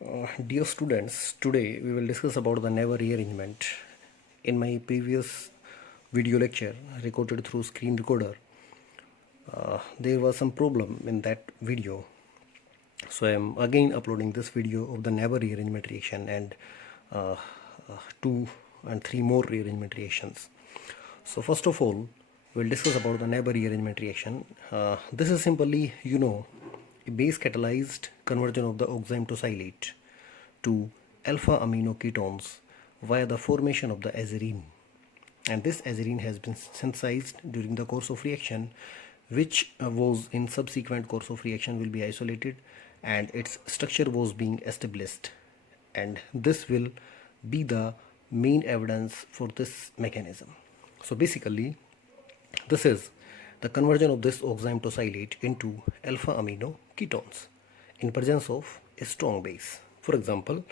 Dear students, today we will discuss about the Neber rearrangement. In my previous video lecture recorded through screen recorder, there was some problem in that video. So I am again uploading this video of the Neber rearrangement reaction and uh, 2 and 3 more rearrangement reactions. So first of all, we'll discuss about the Neber rearrangement reaction. This is simply, a base catalyzed conversion of the oxime to silate to alpha amino ketones via the formation of the azarine. And this azarine has been synthesized during the course of reaction, which was in subsequent course of reaction will be isolated and its structure was being established, and this will be the main evidence for this mechanism. So basically this is the conversion of this oxime to silate into alpha amino ketones in presence of a strong base. For example,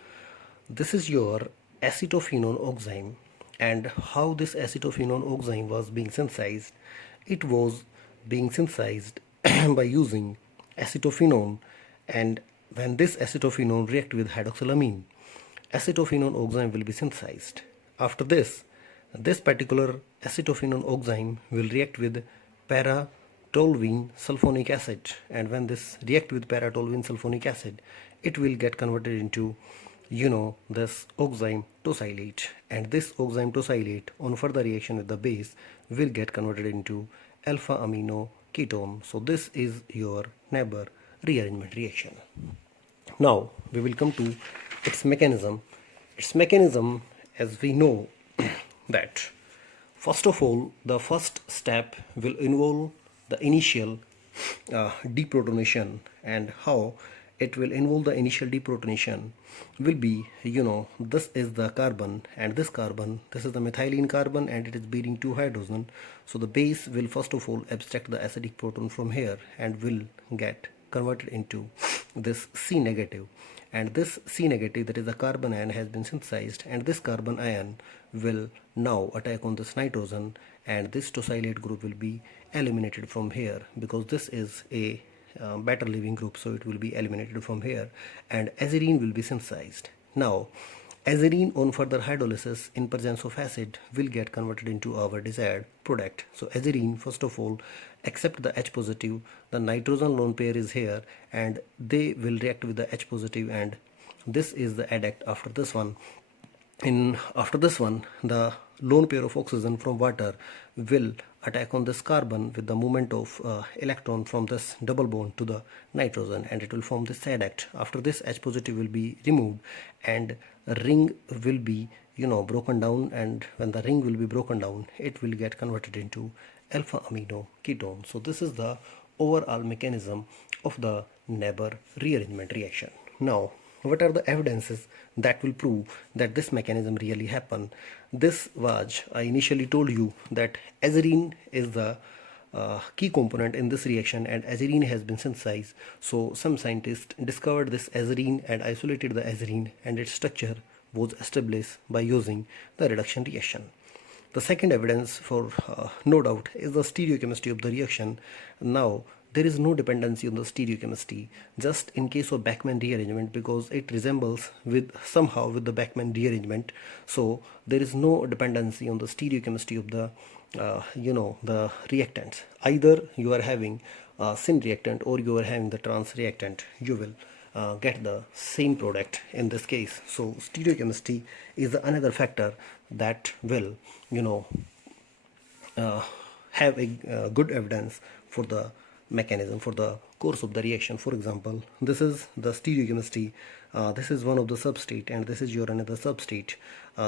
this is your acetophenone oxime, and how this acetophenone oxime was being synthesized. It was being synthesized by using acetophenone, and when this acetophenone react with hydroxylamine, acetophenone oxime will be synthesized. After this particular acetophenone oxime will react with para-toluene sulfonic acid, and when this react with para-toluene sulfonic acid, it will get converted into this oxime to silate, and this oxime to silate on further reaction with the base will get converted into alpha amino ketone. So this is your Neber rearrangement reaction. Now we will come to its mechanism. Its mechanism, as we know, that first of all, the first step will involve the initial deprotonation, and how it will involve the initial deprotonation will be, this is the carbon, and this is the methylene carbon, and it is bearing 2 hydrogen. So the base will first of all abstract the acidic proton from here and will get converted into this C negative, and this C negative, that is the carbon ion, has been synthesized, and this carbon ion will now attack on this nitrogen, and this tosylate group will be eliminated from here because this is a better leaving group, so it will be eliminated from here, and azarine will be synthesized. Now azarine on further hydrolysis in presence of acid will get converted into our desired product. So azarine first of all accept the H positive, the nitrogen lone pair is here, and they will react with the H positive, and this is the adduct after this one. After this one, the lone pair of oxygen from water will attack on this carbon with the movement of electron from this double bond to the nitrogen, and it will form this adduct. After this, H positive will be removed and a ring will be broken down, and when the ring will be broken down, it will get converted into alpha amino ketone. So this is the overall mechanism of the Neber rearrangement reaction. Now what are the evidences that will prove that this mechanism really happened? This was, I initially told you that azarine is the key component in this reaction, and azarine has been synthesized. So some scientists discovered this azarine and isolated the azarine, and its structure was established by using the reduction reaction. The second evidence, for no doubt, is the stereochemistry of the reaction. Now there is no dependency on the stereochemistry, just in case of Bachmann rearrangement, because it resembles somehow with the Bachmann rearrangement. So there is no dependency on the stereochemistry of the the reactants. Either you are having syn reactant or you are having the trans reactant, you will get the same product in this case. So stereochemistry is another factor that will have a good evidence for the mechanism, for the course of the reaction. For example, this is the stereochemistry. This is one of the substrate, and this is your another substrate.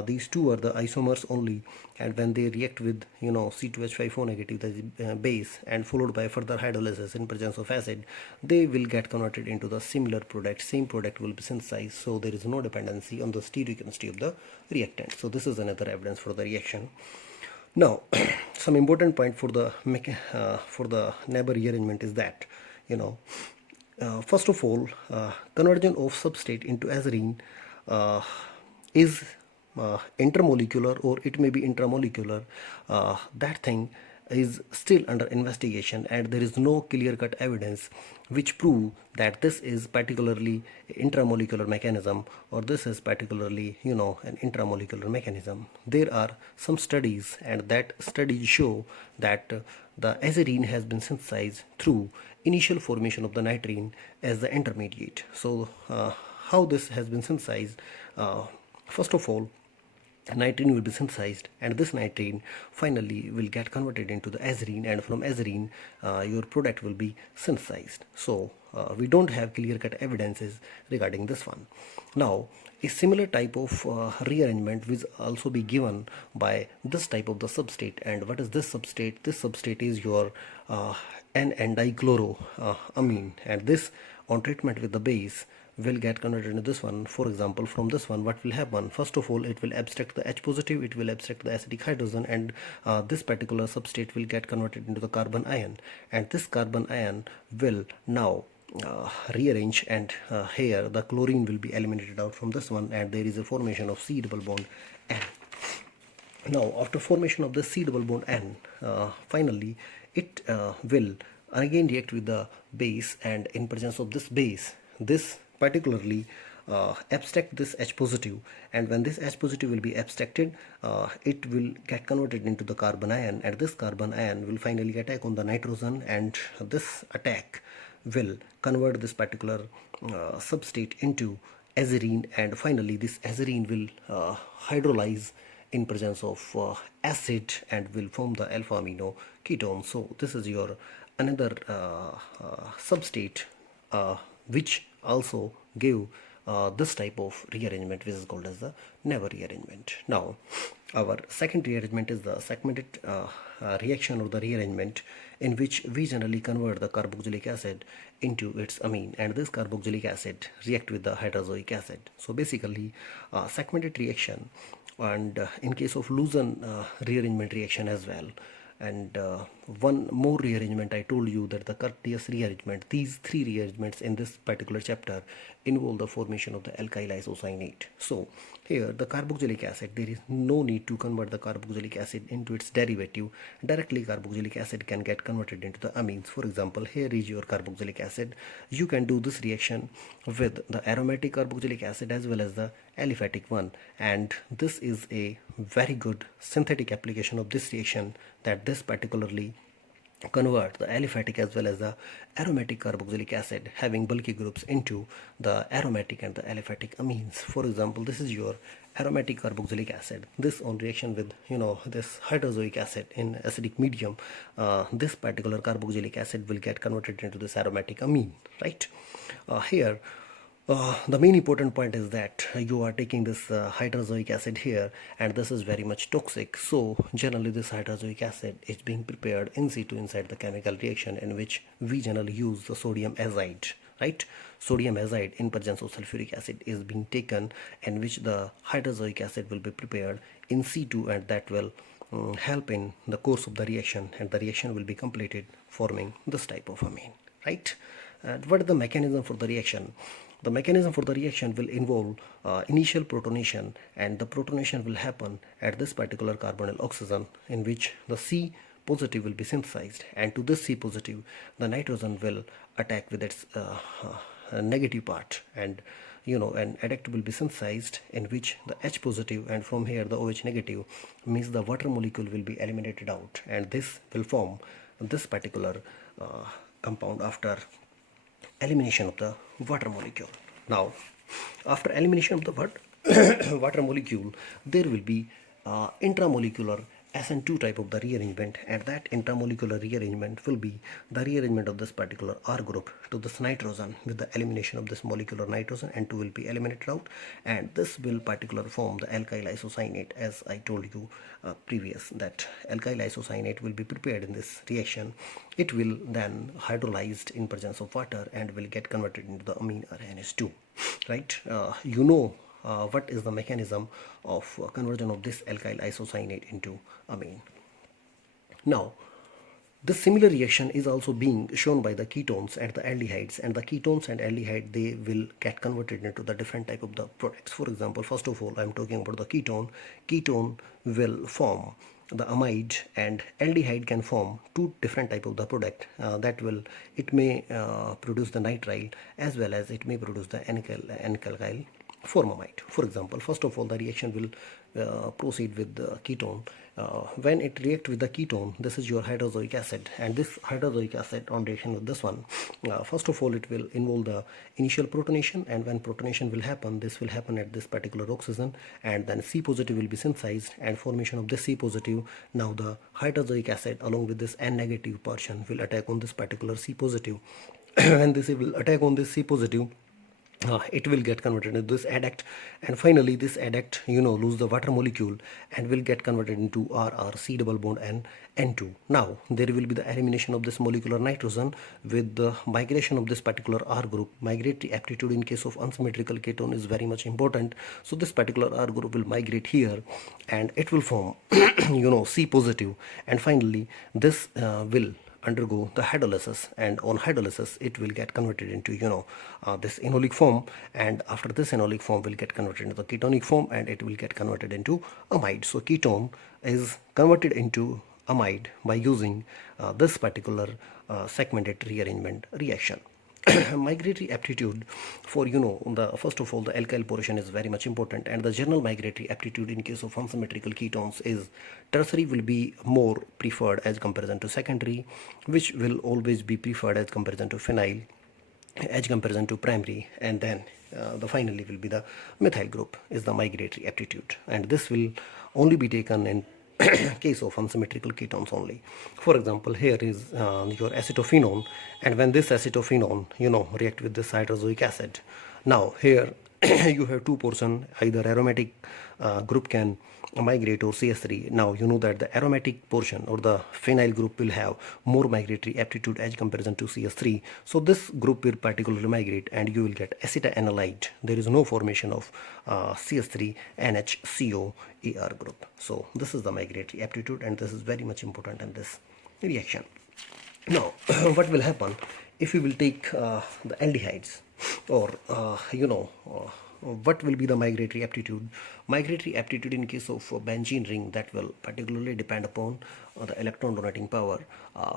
These two are the isomers only, and when they react with C2H5O negative, the base, and followed by further hydrolysis in presence of acid, they will get converted into the similar product. Same product will be synthesized, so there is no dependency on the stereochemistry of the reactant. So this is another evidence for the reaction. Now some important point for the Neber rearrangement is that first of all, conversion of substrate into azarine is intermolecular, or it may be intramolecular. That thing is still under investigation, and there is no clear-cut evidence which prove that this is particularly intramolecular mechanism, or this is particularly an intramolecular mechanism. There are some studies, and that studies show that the azarine has been synthesized through initial formation of the nitrine as the intermediate. So how this has been synthesized? First of all, nitrine will be synthesized, and this nitrine finally will get converted into the azarine, and from azarine your product will be synthesized. So we don't have clear-cut evidences regarding this one. Now, a similar type of rearrangement will also be given by this type of the substrate. And what is this substrate? This substrate is your N-dichloroamine, and this, on treatment with the base, will get converted into this one. For example, from this one, what will happen? First of all, it will abstract the H positive, it will abstract the acidic hydrogen, and this particular substrate will get converted into the carbon ion, and this carbon ion will now rearrange, and here the chlorine will be eliminated out from this one, and there is a formation of C double bond N. Now, after formation of the C double bond N, finally it will again react with the base, and in presence of this base, this particularly abstract this H positive, and when this H positive will be abstracted, it will get converted into the carbon ion, and this carbon ion will finally attack on the nitrogen, and this attack will convert this particular substrate into azarine, and finally this azarine will hydrolyze in presence of acid and will form the alpha amino ketone. So this is your another substrate which also give this type of rearrangement, which is called as the Neber rearrangement. Now, our second rearrangement is the segmented reaction, or the rearrangement, in which we generally convert the carboxylic acid into its amine, and this carboxylic acid react with the hydroxylic acid. So basically, segmented reaction, and in case of Luzon rearrangement reaction as well. And one more rearrangement, I told you that the Curtius rearrangement. These three rearrangements in this particular chapter involve the formation of the alkyl isocyanate. So here the carboxylic acid, there is no need to convert the carboxylic acid into its derivative. Directly carboxylic acid can get converted into the amines. For example, here is your carboxylic acid. You can do this reaction with the aromatic carboxylic acid as well as the aliphatic one, and this is a very good synthetic application of this reaction, that this particularly convert the aliphatic as well as the aromatic carboxylic acid having bulky groups into the aromatic and the aliphatic amines. For example, this is your aromatic carboxylic acid. This on reaction with this hydroxylic acid in acidic medium, this particular carboxylic acid will get converted into this aromatic amine, right? Here the main important point is that you are taking this hydroxylic acid here, and this is very much toxic. So generally this hydroxylic acid is being prepared in situ inside the chemical reaction, in which we generally use the sodium azide, right? Sodium azide in presence of sulfuric acid is being taken, in which the hydroxylic acid will be prepared in situ, and that will help in the course of the reaction, and the reaction will be completed forming this type of amine, right? And what is the mechanism for the reaction? The mechanism for the reaction will involve initial protonation, and the protonation will happen at this particular carbonyl oxygen, in which the C positive will be synthesized, and to this C positive the nitrogen will attack with its negative part, and an adduct will be synthesized, in which the H positive, and from here the OH negative, means the water molecule will be eliminated out, and this will form this particular compound after elimination of the water molecule. Now, after elimination of the water molecule, there will be intramolecular SN2 type of the rearrangement, and that intramolecular rearrangement will be the rearrangement of this particular R group to this nitrogen with the elimination of this molecular nitrogen, and 2 will be eliminated out, and this will particular form the alkyl isocyanate. As I told you previous, that alkyl isocyanate will be prepared in this reaction. It will then hydrolyzed in presence of water and will get converted into the amine RNS2, right? What is the mechanism of conversion of this alkyl isocyanate into amine. Now, this similar reaction is also being shown by the ketones and the aldehydes, and the ketones and aldehyde, they will get converted into the different type of the products. For example, first of all, I am talking about the ketone. Ketone will form the amide and aldehyde can form two different type of the product. It may produce the nitrile as well as it may produce the N-alkyl formamide. For example, first of all, the reaction will proceed with the ketone. When it react with the ketone, this is your hydrozoic acid, and this hydrozoic acid on reaction with this one, first of all it will involve the initial protonation, and when protonation will happen, this will happen at this particular oxygen, and then C positive will be synthesized and formation of this C positive. Now the hydrozoic acid along with this N negative portion will attack on this particular C positive. When this will attack on this C positive, it will get converted into this adduct, and finally this adduct lose the water molecule and will get converted into RR, C double bond and N2. Now there will be the elimination of this molecular nitrogen with the migration of this particular R group. Migratory aptitude in case of unsymmetrical ketone is very much important. So this particular R group will migrate here and it will form C positive, and finally this will undergo the hydrolysis, and on hydrolysis it will get converted into this enolic form, and after this enolic form will get converted into the ketonic form, and it will get converted into amide. So ketone is converted into amide by using this particular segmented rearrangement reaction. Migratory aptitude for the first of all the alkyl portion is very much important, and the general migratory aptitude in case of unsymmetrical ketones is tertiary will be more preferred as comparison to secondary, which will always be preferred as comparison to phenyl, as comparison to primary, and then the finally will be the methyl group is the migratory aptitude, and this will only be taken in case of unsymmetrical ketones only. For example, here is your acetophenone, and when this acetophenone react with this hydrozoic acid, now here you have two portion, either aromatic group can migrate or CS3. Now you know that the aromatic portion or the phenyl group will have more migratory aptitude as comparison to CS3. So this group will particularly migrate and you will get acetoanilide. There is no formation of CS3 NHCO ER group. So this is the migratory aptitude, and this is very much important in this reaction. Now what will happen if we will take the aldehydes, or what will be the migratory aptitude? Migratory aptitude in case of benzene ring, that will particularly depend upon the electron donating power.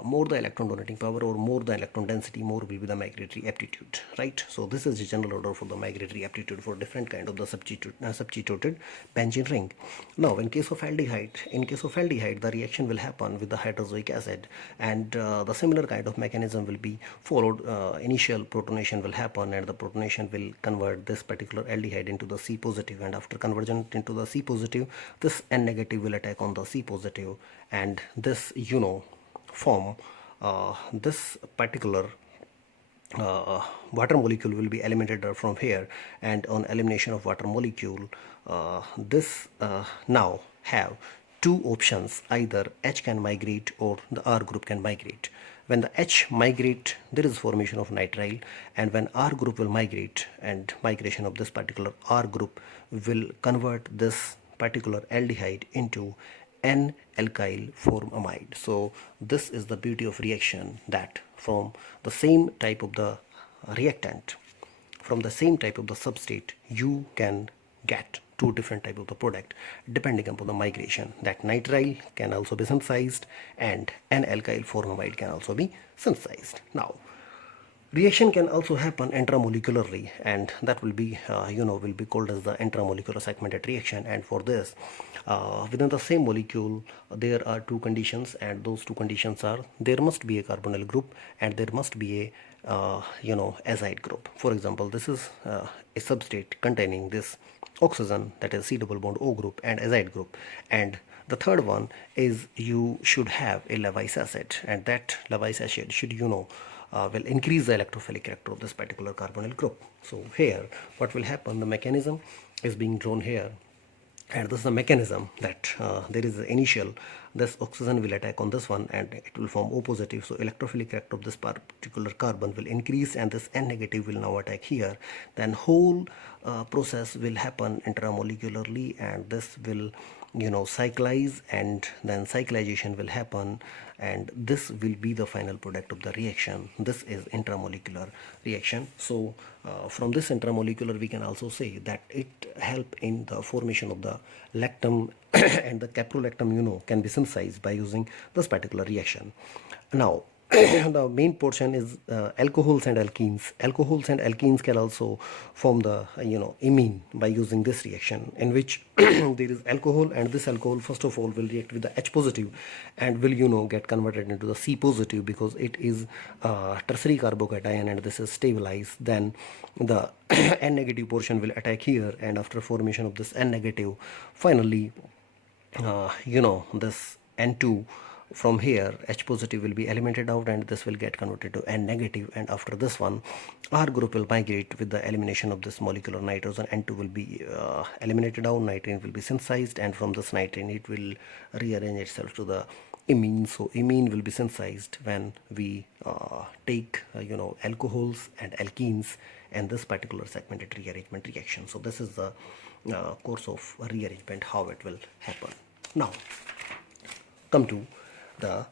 More the electron donating power or more the electron density, more will be the migratory aptitude, right? So this is the general order for the migratory aptitude for different kind of the substituted benzene ring. Now in case of aldehyde, the reaction will happen with the hydrozoic acid, and the similar kind of mechanism will be followed. Initial protonation will happen, and the protonation will convert this particular aldehyde into the C positive, and after conversion into the C positive, this N negative will attack on the C positive, and this form this particular water molecule will be eliminated from here, and on elimination of water molecule, this now have two options, either H can migrate or the R group can migrate. When the H migrate, there is formation of nitrile, and when R group will migrate, and migration of this particular R group will convert this particular aldehyde into N-alkyl formamide. So this is the beauty of reaction, that from the same type of the reactant, from the same type of the substrate, you can get two different type of the product depending upon the migration. That nitrile can also be synthesized and N-alkyl formamide can also be synthesized. Now reaction can also happen intramolecularly, and that will be will be called as the intramolecular segmented reaction. And for this, within the same molecule there are two conditions, and those two conditions are there must be a carbonyl group and there must be a azide group. For example, this is a substrate containing this oxygen, that is C double bond O group and azide group, and the third one is you should have a Lewis acid, and that Lewis acid should will increase the electrophilic character of this particular carbonyl group. So here what will happen, the mechanism is being drawn here, and this is the mechanism that there is the initial, this oxygen will attack on this one and it will form O positive, so electrophilic character of this particular carbon will increase, and this N negative will now attack here. Then whole process will happen intramolecularly, and this will cyclize, and then cyclization will happen, and this will be the final product of the reaction. This is intramolecular reaction. So from this intramolecular we can also say that it help in the formation of the lactam and the caprolactam can be synthesized by using this particular reaction. Now the main portion is alcohols and alkenes. Alcohols and alkenes can also form the imine by using this reaction, in which there is alcohol, and this alcohol first of all will react with the H positive and will get converted into the C positive, because it is tertiary carbocation and this is stabilized. Then the N negative portion will attack here, and after formation of this N negative, finally this N2 from here, H positive will be eliminated out, and this will get converted to N negative, and after this one R group will migrate with the elimination of this molecular nitrogen. N2 will be eliminated out, nitrogen will be synthesized, and from this nitrogen it will rearrange itself to the imine. So imine will be synthesized when we take alcohols and alkenes and this particular segmented rearrangement reaction. So this is the course of rearrangement, how it will happen. Now come to the